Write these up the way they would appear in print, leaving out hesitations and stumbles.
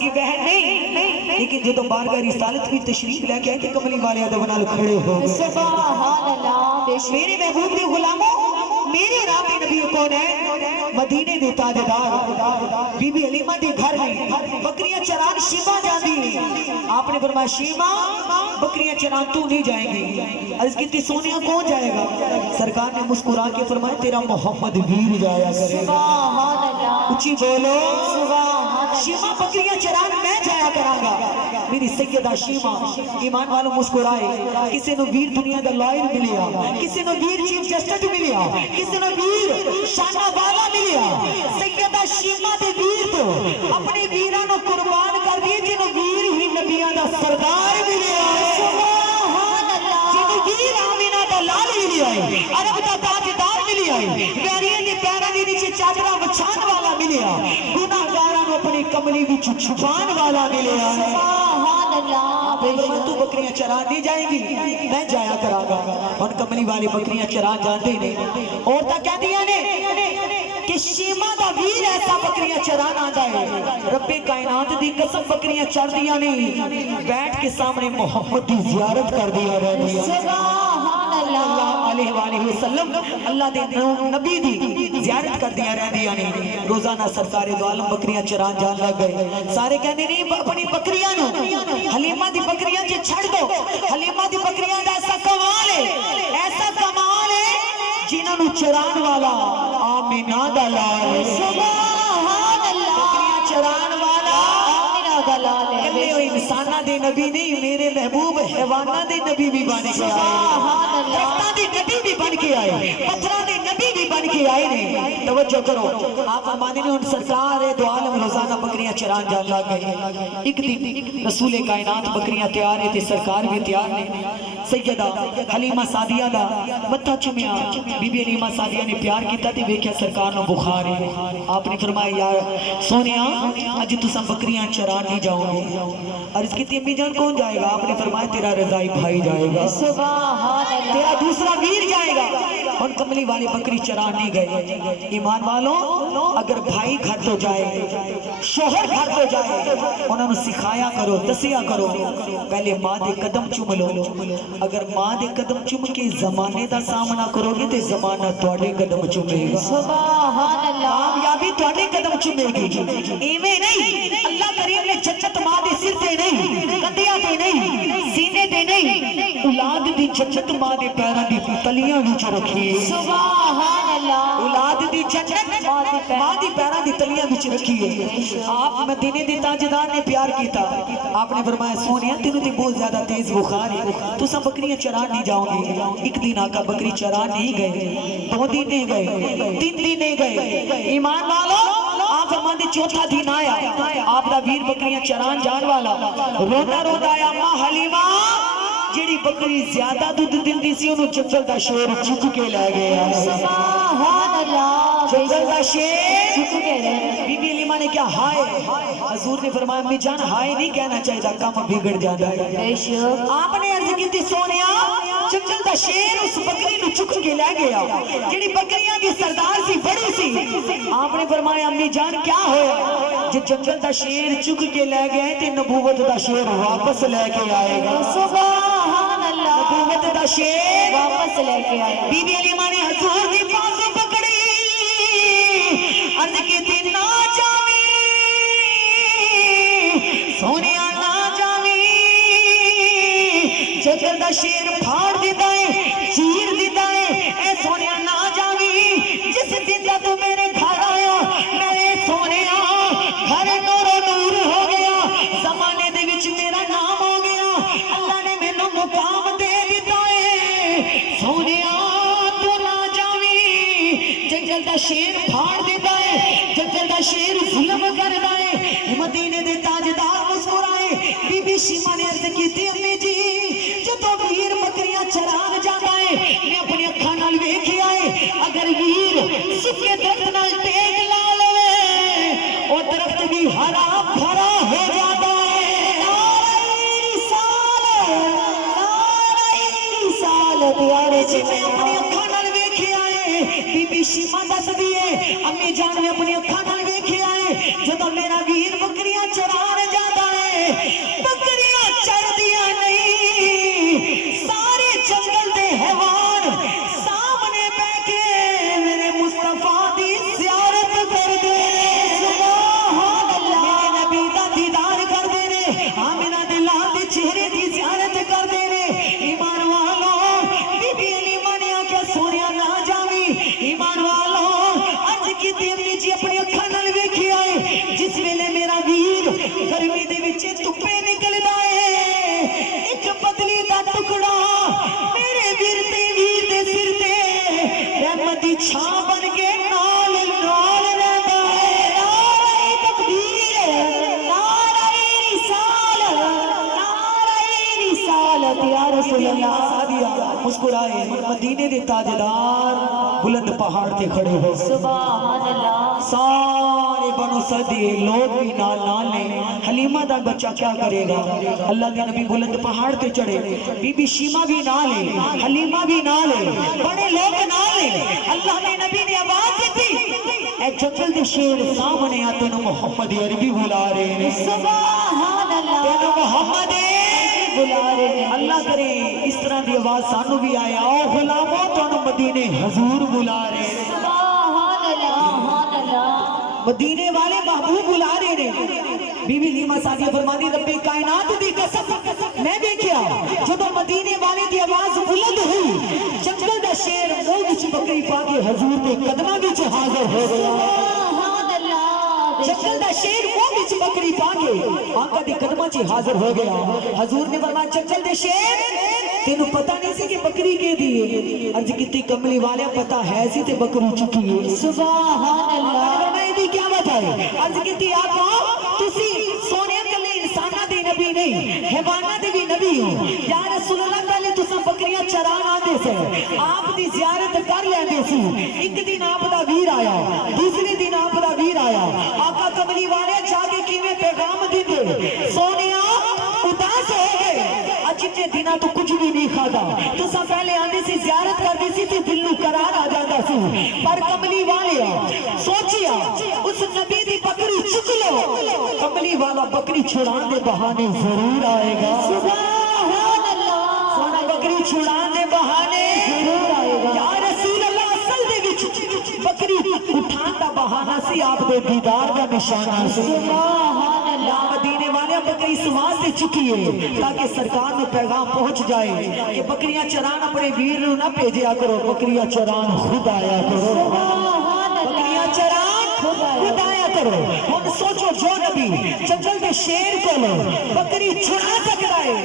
की बहन नहीं, लेकिन जो तो बारगाह रिसालत की तशरीफ लेके आए थे कमली वाले अदब नाल खड़े हो गए। सुभान अल्लाह। मेरे महबूब के गुलामों, मेरे राबे नबी कौन है? मदीने दे ताजदार बीबी हलीमा के घर में बकरियां चरान शीमा जाती। आपने फरमाया शीमा बकरियां चरान तू नहीं जाएगी। अर्ज की सोनिया कौन जाएगा? सरकार ने मुस्कुरा के फरमाया तेरा मोहम्मद वीर जाया करेगा। सुभान अल्लाह। ऊंची बोलो सुभान। शीमा बकरियां चरान मैं जाया करांगा। मेरी सैयदा शीमा। ईमान वालों मुस्कुराए। किसी ने वीर दुनिया का लॉयर मिलिया, किसी ने वीर चीफ जस्टिस मिलिया, किसी ने वीर शाना वाला मिलिया। सैयदा शीमा दे वीर तो अपने वीरां नु कुर्बान कर दिए जिन्हों वीर ही नबियां दा सरदार मिलिया। सुभान अल्लाह। जिन्हों वीर आमिना दा लाल मिलिया, अरब दा ताजदार मिलिया, वैरियां दे पैरां दे नीचे चादरा वछाण वाला मिलिया, गुनाहगारां नु अपनी कमली विच छुपाण वाला मिलिया। सुभान अल्लाह। तू बकरियां चरा नहीं जाएगी, मैं जाया करांगा। और कमली वाली बकरियां चरा जाते ने। और ता कहदियां ने कि शीमा दा वीर ऐसा बकरियां चरान आंदा है, रब्बे कायनात दी कसम बकरियां चरदियां नहीं, बैठ के सामने मोहम्मद की जियारत कर दिया रहदियां। सुभान अल्लाह अलैहि वसल्लम अल्लाह दे नबी दी जियारत कर दिया रहदियां ने। रोजाना सरकारे दो आलम बकरियां चरान जान लग गए। सारे कहंदे ने अपनी बकरियां नु हलीमा दी बकरियां जे छड़ दो। हलीमा दी बकरियां दा ऐसा कमाल है, ऐसा कमाल है जिन्हां नु चरान वाला आमिना दा लाल है। सुभान अल्लाह। बकरियां चरान वाला आमिना दा लाल है। कल्ले वो इंसाना दे नबी नहीं, मेरे महबूब हैवाना दे नबी भी बन के आए, सुभान अल्लाह। दरख्तां दे नबी भी बन के आए, पत्थरां दे नबी भी बन के आए ने। तवज्जो करो, आप फरमाते ने उन सरकार दो आलम रोजाना बकरियां चरान जान लग गए। एक दिन रसूल कायनात बकरियां तैयार है ते सरकार भी तैयार ने। सैयदा हलीमा सादिया दा मत्था चुमिया। बीबी हलीमा सादिया ने प्यार किया ते वेख्या सरकार नु बुखार है। आपने फरमाया यार सोनिया अज तुसा बकरियां चरान नहीं जाओगे। अर्ज की अम्मी जान कौन जाएगा? आपने फरमाया तेरा रजाई भाई जाएगा, सुभान अल्लाह। तेरा दूसरा वीर जाएगा। और कमली वाले बकरी चरान नहीं गए। ईमान वालों, अगर भाई घर तो जाए, शोहर घर तो जाए, उन्होंने सिखाया करो, दसिया करो, पहले मां दे कदम चुम लो। अगर मां दे कदम चुम के जमाने का सामना करोगे तो जमाना तुहाडे कदम चुमेगा। सुभान अल्लाह। कामयाबी तुहाडे कदम चुमेगी। इवें नहीं, अल्लाह करीम ने जन्नत मां दे सिर ते नहीं, कंधियां ते नहीं, सीने ते नहीं, औलाद दी जन्नत मां दे पैरां दी तलियां विच रखी। सुभान अल्लाह। औलाद दी जन्नत मां दी पैरां दी तलियां विच रखी है। आप मदीने दे ताजदार ने प्यार किया। आपने फरमाया सोनिया तेनू ते बहुत ज्यादा तेज बुखार है, तू सब बकरियां चरान नहीं जाओगे। एक दिन आका बकरी चरान नहीं गए, 2 दिन नहीं गए, 3 दिन नहीं गए। ईमान वालों, आप फरमाते चौथा दिन आया, आपका वीर बकरियां चरान जान वाला रोता रोता आया, अम्मा हलीमा जिहड़ी बकरी ज्यादा दूध दिंदी सी ओनू जंगल दा शेर चुक के ले गया। सुभान अल्लाह। जंगल दा शेर चुक के ले। बीबी हलीमा ने क्या हाय? हजूर ने फरमाया अम्मी जान हाय नहीं कहना चाहिए, काम बिगड़ जाता है। बेशक। आपने अर्ज की सोनिया जंगल दा शेर उस बकरी नु चुक के ले गया, जिहड़ी बकरियां दी सरदार सी, बड़ी सी। आपने फरमाया अम्मी जान क्या होया? जे जंगल दा शेर चुक के ले गए ते नबूवत दा शेर वापस लेके आएगा। सुभान अल्लाह। नबूवत दा शेर वापस लेके आएगा। बीबी हलीमा ने हजूर दी बाजू पकड़ी, अर्ज की ना जावी सोनिया ना जावी, जंगल दा शेर फाड़ दिता है, चीर दिता है, ए सोनिया ना जावी। जिस दिन दा तू मेरे घर आया, मेरे सोनिया घर नूरो नूर हो गया, जमाने दे विच मेरा नाम हो गया, अल्लाह ने मैनू मुकाम दे दिता है। सोनिया तू ना जावी, जंगल दा शेर फाड़ दिता है, जंगल दा शेर जुल्म करदा है। मदीने दे ताजदार मुस्कुराए। बीबी शीमा ने अर्ज की अम्मी जी जो वीर बकरियां चरान जाता है, मैं अपनी अखा नाल वेखिया है, अगर वीर सुखे दरख्त नाल टेक ला लवे वो दरख्त भी हरा भरा हो जाता है। नारे रिसालत, नारे रिसालत यारे जी, मैं अपनी अखा नाल वेखिया है। बीबी शीमा दसदी है अम्मी जान ने अपनी अखा नाल वेखिया है, जो मेरा वीर बकरियां चरान गर्मी दे विच धुप्पे निकलदा है एक बदली दा टुकड़ा मेरे वीर दे सिर ते रहमत दी छां बन के नाल नाल रहंदा है। नारे तकबीर, नारे रिसालत या रसूल अल्लाह। मुस्कुराए मदीने दे ताजदार बुलंद पहाड़ ते खड़े हो सुभान अल्लाह। सारे बनो सदी लोग भी नाल ने। हलीमा दा बच्चा क्या करेगा? अल्लाह के नबी बुलंद पहाड़ ते चढ़े, बीबी शीमा भी नाल है, हलीमा भी नाल है, बड़े लोग नाल है। अल्लाह ने नबी ने आवाज दी ए जंगल दे शेर सामने आ तेनु मोहम्मद अरबी बुला रहे हैं। सुभान अल्लाह, तेनु मोहम्मद बुला रहे हैं। अल्लाह करे इस तरह की आवाज सानू भी आए, आओ गुलामो तुहानू मदीने हजूर बुला रहे हैं। सुभान अल्लाह, मदीने वाले महबूब बुला रहे हैं। बीबी लीमा सादिया फरमाती रब्बे कायनात दी कसम मैं देखिया जब मदीने वाले दी आवाज बुलंद हुई जंगल दा शेर मुंह विच बकरी पा के हजूर दे कदमां विच हाजिर हो गया। सुभान अल्लाह, जंगल दा शेर मुंह विच बकरी पा के आका दे कदमां च हाजिर हो गया। हजूर ने फरमाया जंगल दे शेर तेनू पता नहीं सी कि बकरी के दी है? अर्ज कीती कमली वाले पता है सी ते बकरी चुकी है। सुभान अल्लाह, मैं दी क्या बात है? अर्ज कीती आका तुसी सोने कले इंसाना दे नबी नहीं हैवाना दे भी नबी हो। या रसूल अल्लाह पहले तुसा बकरियां चरान आंदे से आप दी जियारत कर लेंदे सी। एक दिन आप दा वीर आया, दूसरे दिन आप दा वीर आया, आका कमली वाले जाके किवें पैगाम दिंदे सोनिया उदास हो गए जितने दिना तो कुछ भी नहीं खाता तुसा पहले आंदे सी जियारत करदे सी ते दिल नू करार आ जांदा सी। पर कमली वाले सोचिया उस नबी दी बकरी चुक लो, कमली वाला बकरी छुड़ाने दे बहाने जरूर आएगा। सुभान अल्लाह, सोना बकरी छुड़ाने दे बहाने जरूर आएगा। या रसूल अल्लाह असल दे विच बकरी उठान दा बहाना सी आप दे दीदार दा निशाना सी। सुभान अल्लाह, मदीने वाले बकरी समाज से चुकी है ताकि सरकार में पैगाम पहुंच जाए कि बकरियां चरान अपने वीर नू ना भेजा करो, बकरियां चरान खुद आया करो। बकरियां चरान खुद आया करो। हुन सोचो जो नबी जंगल के शेर को बकरी छुड़ा सकता है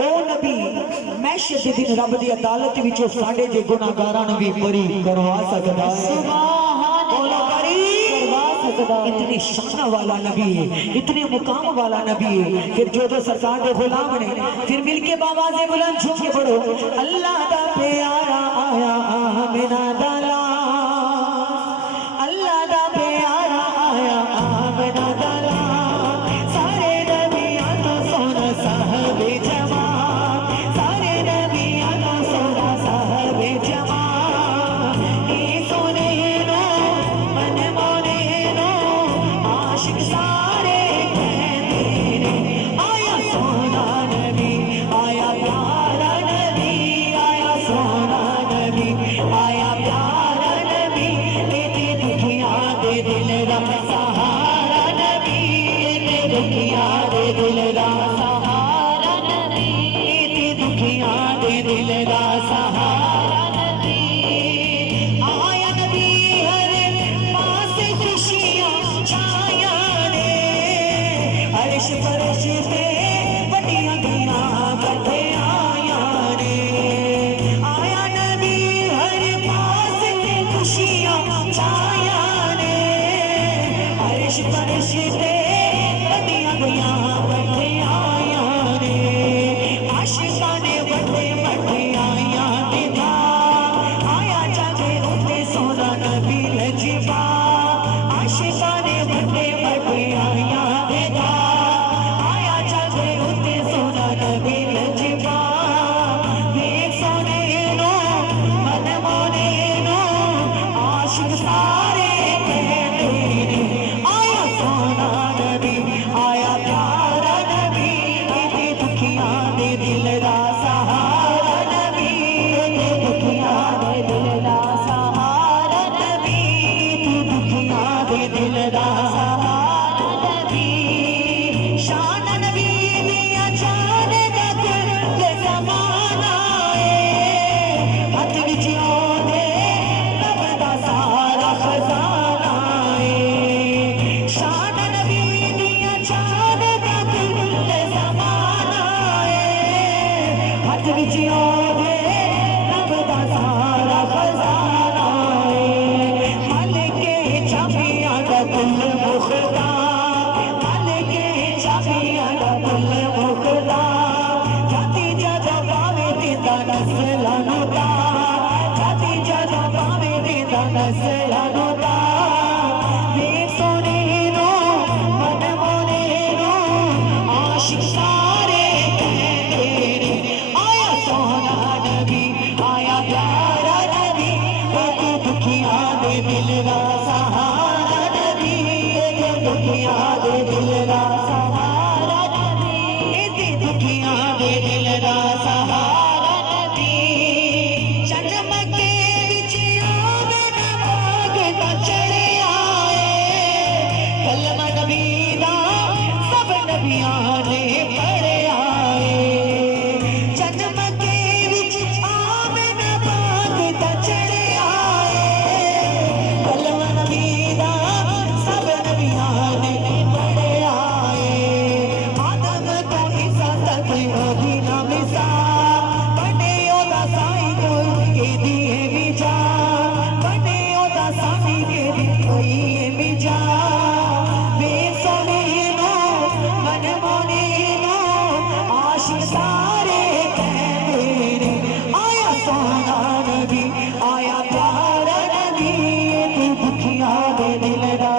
ओ नबी महशर दे दिन रब दी अदालत विचों साडे जे गुनाहगारां नू भी बरी करवा सकदा है। सुभान अल्लाह, करवा सकदा है। इतनी शान वाला नबी है, इतने मुकाम वाला नबी है। फिर जो सरकार के गुलाम ने फिर मिलके बाबा से बुलंद झुक के पढ़ो अल्लाह दा प्यारा आया आमिना दा लाल, अल्लाह दा प्यारा आया आमिना दा लाल। सारे नबियां तो सोना साहबे जमाल, सारे नबियां तो सोना साहबे जमाल। ए सोने नो मन मोने नो आशिक सारे कहते ने आया सोना नबी, आया प्यारा नबी, आया सोना नबी, आया प्यारा नबी। तेरे दुखियां दे दिल दा सहारा नबी, तेरे दुखियां दे दिल दा सहारा नबी, तेरे दुखियां दे दिल दा सहारा नबी। आया नबी हर पास खुशियां छाया ने, अर्श फर्श ते बड़ियां दियां कटे आया ने। आया नबी हर पास ते खुशियां छाया ने, अर्श फर्श ते बड़ियां दियां कटे आया ने। आशिकां ने बड़े बड़े आया दिदा आया जाके उते सोना नबी लजबा। आशिकां ने बड़े बड़े आया दिदा आया जाके उते सोना नबी लजबा। नबियां ने पढ़िया जन्म के विच आमना बाग दा चढ़िया कलमा नबी दा सब नबियां ने पढ़िया आदम तो ईसा तक ओदी ना मिसाल बने ओदा साई कोई के दिए भी जा बने ओदा साई के दी कोई भी जा बेसमीनो मन मोनीनो आशिक सारे कहते आया सोना नबी आया प्यारा नबी तू दुखिया दे दिल दा